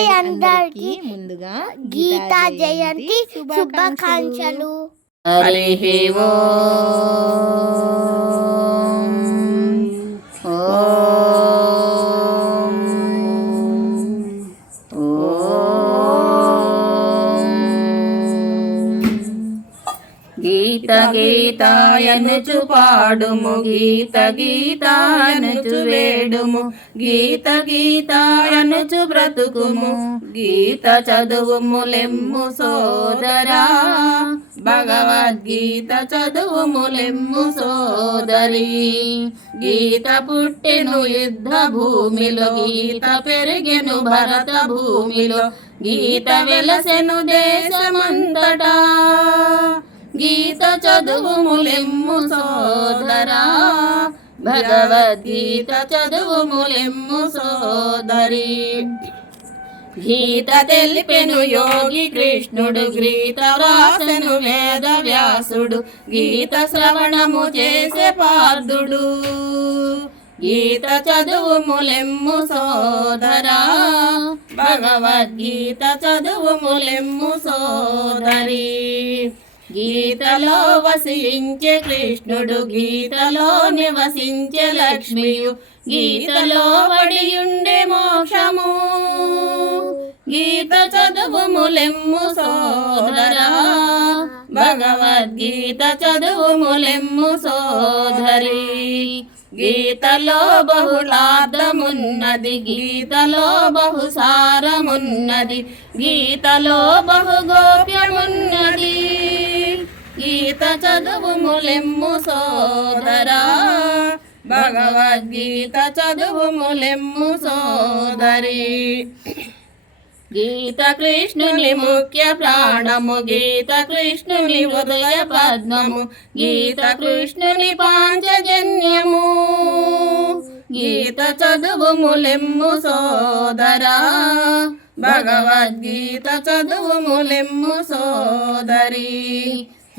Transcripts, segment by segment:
Hi అందరికీ ముందుగా గీతా జయంతి శుభాకాంక్షలు. హరి గీత గీతాయనుచు పాడుము, గీత గీతాయనుచు వేడుము, గీత గీతాయనుచు బ్రతుకుము, గీత చదువుము లెమ్ము సోదరా, భగవద్గీత చదువుము లెమ్ము సోదరి. గీత పుట్టెను యుద్ధ భూమిలో, గీత పెరిగెను భరత భూమిలో, గీత వెలసెను దేశమంతటా, గీత చదువుము లెమ్ము సోదరా, భగవద్గీత చదువుము లెమ్ము సోదరి. గీత తెలిపెను యోగి కృష్ణుడు, గీత వ్రాసెను వేద వ్యాసుడు, గీత శ్రవణము చేసే పార్థుడు, గీత చదువుము లెమ్ము సోదరా, భగవద్గీత చదువుము లెమ్ము సోదరి. గీతలో వసించే కృష్ణుడు, గీతలో నివసించే లక్ష్మియు, గీతలో వడియుండే మోక్షము, గీత చదువుము లెమ్ము సోదరా, భగవద్గీత చదువుము లెమ్ము సోదరి. గీతలో బహుళార్థమున్నది, గీతలో బహుసారమున్నది, గీతలో బహుగోప్యమున్నది, గీత చదువుము లెమ్ము సోదరా, భగవద్గీత చదువుము లెమ్ము సోదరి. గీత కృష్ణుని ముఖ్య ప్రాణము, గీత కృష్ణుని ఉదయ పద్మము, గీత కృష్ణుని పాంచజన్యము, గీత చదువుము లెమ్ము సోదరా, భగవద్గీత చదువుము లెమ్ము సోదరి.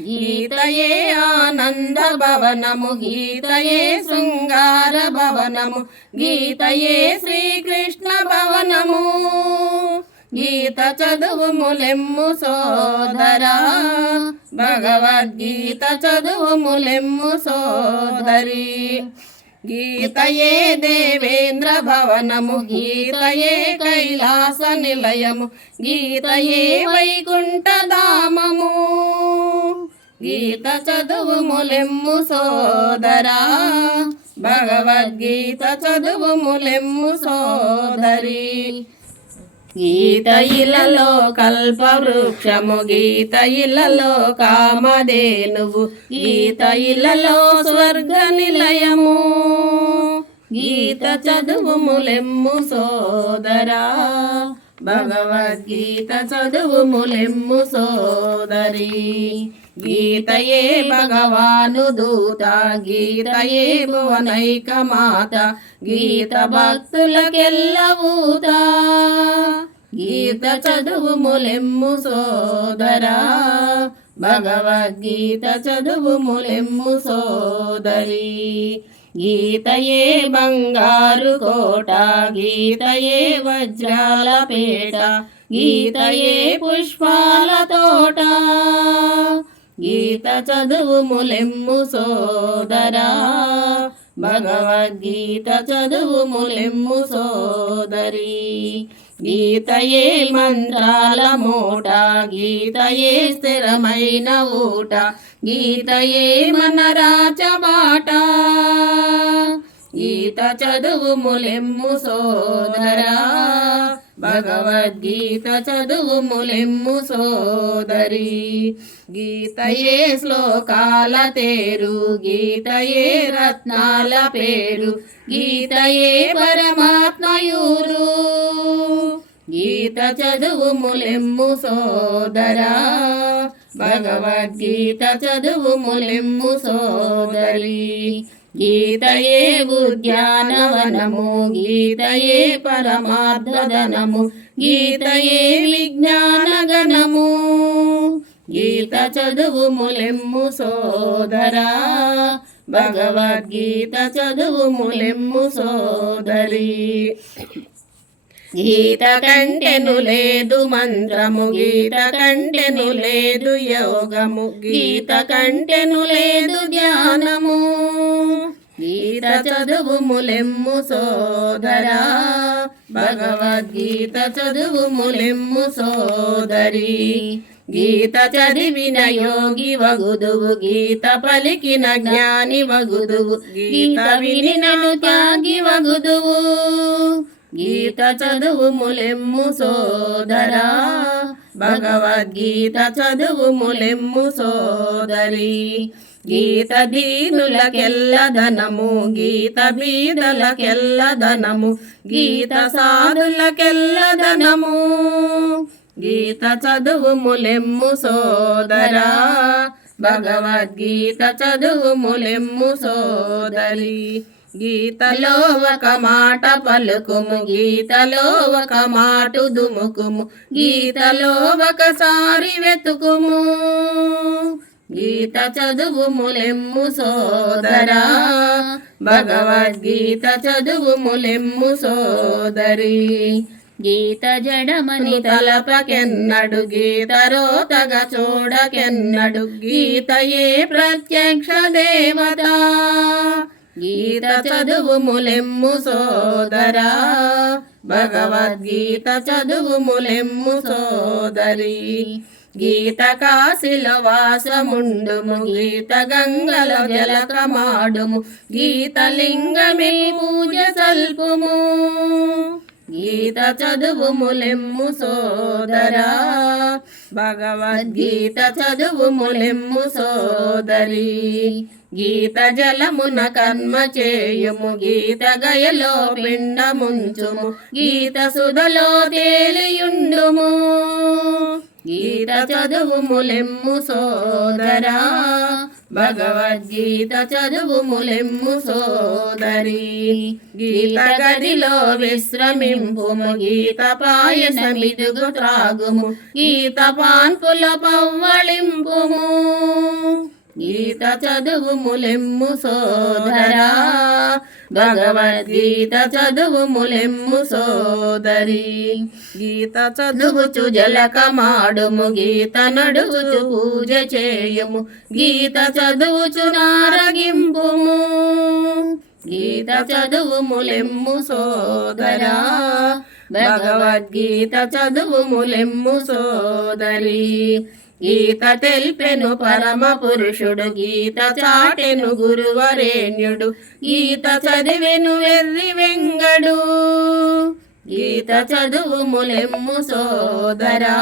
గీతయే ఆనంద భవనము, గీతయే శృంగార భవనము, గీతయే శ్రీకృష్ణ భవనము, గీత చదువుము లెమ్ము సోదరా, భగవద్గీత చదువుము లెమ్ము సోదరి. గీతయే దేవేంద్ర భవనము, గీతయే కైలాస నిలయము, గీతయే వైకుంఠ ధామము, గీత చదువుము లెమ్ము సోదరా, భగవద్గీత చదువుము లెమ్ము సోదరి. గీత ఇలలో కల్పవృక్షము, గీత ఇలలో కామధేనువు, గీత ఇలలో స్వర్గ నిలయము, గీత చదువుము లెమ్ము సోదరా, భగవద్గీత చదువుము లెమ్ము సోదరి. గీతయే భగవాను దూత, గీతయే భువనైక మాత, గీత భక్తులకెల్లవూత, గీత చదువుము లెమ్ము సోదరా, భగవద్గీత చదువుము లెమ్ము సోదరి. గీతయే బంగారు కోట, గీతయే వజ్రాల పేట, గీతయే పుష్పాల తోట, గీత చదువుము లెమ్ము సోదరా, భగవద్గీత చదువుము లెమ్ము సోదరి. గీతయే మంత్రాల మూట, గీతయే స్థిరమైన ఊట, గీతయే మన రాచబాట, గీత చదువుము లెమ్ము సోదరా, భగవద్గీత చదువుము లెమ్ము సోదరి. గీతయే శ్లోకాల తేరు, గీతయే రత్నాల పేరు, గీతయే పరమాత్మయూరు, గీత చదువుము లెమ్ము సోదరా, భగవద్గీత చదువుము లెమ్ము సోదరి. గీతయే ఉద్యానవనము, గీతయే పరమార్థధనము, గీతయే విజ్ఞానగణము, గీత చదువుము లెమ్ము సోదరా, భగవద్గీత చదువుము లెమ్ము సోదరి. గీత కంటెను లేదు మంత్రము, గీత కంటెను లేదు యోగము, గీత కంటెను లేదు ధ్యానము. గీత చదువుములెమ్ము సోదరా, భగవద్గీత చదువుములెమ్ము సోదరి. గీత చదివిన యోగి వగుదువు, గీత పలికిన జ్ఞాని వగుదువు, గీత వినినను త్యాగి వగుదువు. గీత చదువుములెమ్ము సోదరా, భగవద్గీత చదువుములెమ్ము సోదరి. గీత దీనులకెల్ల ధనము, గీత బీదలకెల్ల ధనము, గీత సాధులకెల్ల ధనము. గీత చదువుములెమ్ము సోదరా, భగవద్గీత చదువుములెమ్ము సోదరి. గీతలో ఒక మాట పలుకుము, గీతలో ఒక మాటు దుముకుము, గీతలో ఒకసారి వెతుకుము. గీత చదువుములెమ్ము సోదరా, భగవద్గీత చదువుములెమ్ము సోదరి. గీత జడమని తలపకెన్నడు, గీత రోతగా చూడకెన్నడు, గీతయే ప్రత్యక్ష దేవత. గీత చదువుములెమ్ము సోదరా, భగవద్గీత చదువుములెమ్ము సోదరి. గీత కాశిల వాసముండుము, గీత గంగల జలకమాడుము, గీత లింగమే పూజ సల్పుము. గీత చదువుములెమ్ము సోదరా, భగవద్గీత చదువుములెమ్ము సోదరి. గీత జలమున కర్మ చేయుము, గీత గయలో పిండముంచుము, గీత సుధలో తేలియుండుము. గీత చదువుములెమ్ము సోదరా, భగవద్గీత చదువుములెమ్ము సోదరి. గీత గదిలో విశ్రమింపుము, గీత పాయసమిదుగు త్రాగుము, గీత పాన్పుల పవ్వళింపుము. గీత చదువుములెమ్ము సోదరా, భగవద్గీత చదువుములెమ్ము సోదరి. గీత చదువుచు జలకమాడుము, గీత నడుచుచు పూజ చేయుము, గీత చదువుచు నారగింపుము. గీత చదువుములెమ్ము సోదరా, భగవద్గీత చదువుములెమ్ము సోదరి. గీత తెల్పెను పరమ పురుషుడు, గీత చాటెను గురువరేణ్యుడు, గీత చదివెను వెర్రి వెంగడు. గీత చదువుములెమ్ము సోదరా,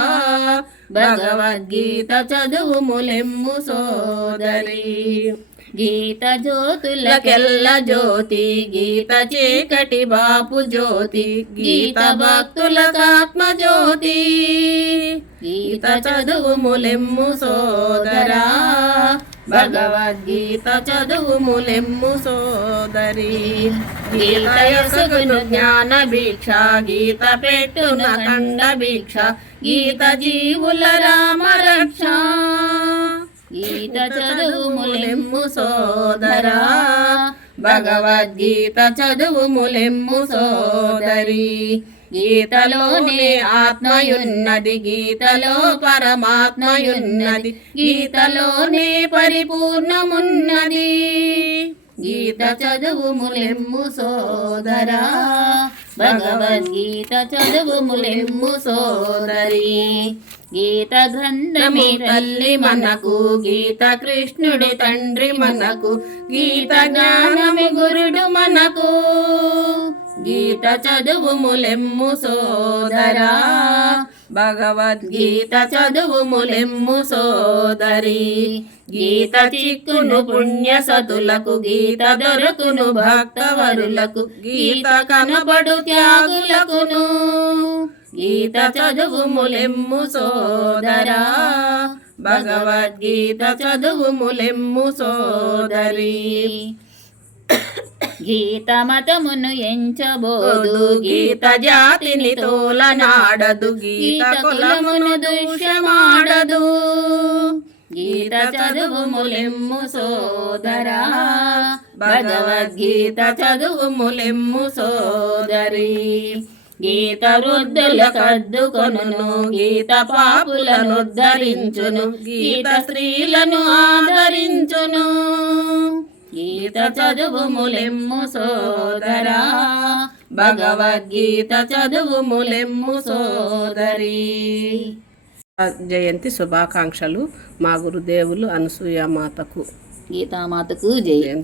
భగవద్గీత చదువుములెమ్ము సోదరి. గీత జ్యోతులకెల్ల జ్యోతి, గీత చీకటి బాపు జ్యోతి, గీత భక్తులకాత్మ జ్యోతి. గీత చదువుములెమ్ము సోదరా, భగవద్గీత చదువుములెమ్ము సోదరి. గీత యొసగును జ్ఞాన భిక్ష, గీత పెట్టున ఖండ భిక్ష, గీత జీవుల రామ రక్ష. గీత చదువుములెమ్ము సోదరా, భగవద్గీత చదువుములెమ్ము సోదరి. గీతలోనే ఆత్మయున్నది, గీతలో పరమాత్మయున్నది, గీతలోనే పరిపూర్ణమున్నది. గీత చదువుములెమ్ము సోదరా, భగవద్గీత చదువుములెమ్ము సోదరి. గీత గ్రంథమి తల్లి మనకు, గీత కృష్ణుడి తండ్రి మనకు, గీత జ్ఞానమి గురుడు మనకు. గీత చదువుములెమ్ము సోదరా, భగవద్గీత చదువుములెమ్ము సోదరి. గీత చిక్కును పుణ్య సతులకు, గీత దొరకును భక్తవరులకు, గీత కనబడు త్యాగులకును. గీత చదువుములెమ్ము సోదరా, భగవద్గీత చదువుములెమ్ము సోదరి. గీత మతమును ఎంచబోదు, గీత జాతిని తోలనాడదు, గీత కులమును దూషమాడదు. గీత చదువుములెమ్ము సోదరా, భగవద్గీత చదువుములెమ్ము సోదరి. గీత వృద్ధుల కద్దుకొనును గీత పాపులను ఉద్ధరించును గీత స్త్రీలను ఆదరించును గీత చదువుములెమ్ము సోదరా భగవద్గీత చదువుములెమ్ము సోదరి. జయంతి శుభాకాంక్షలు మా గురుదేవులు అనసూయ మాతకు. గీతామాతకు జై.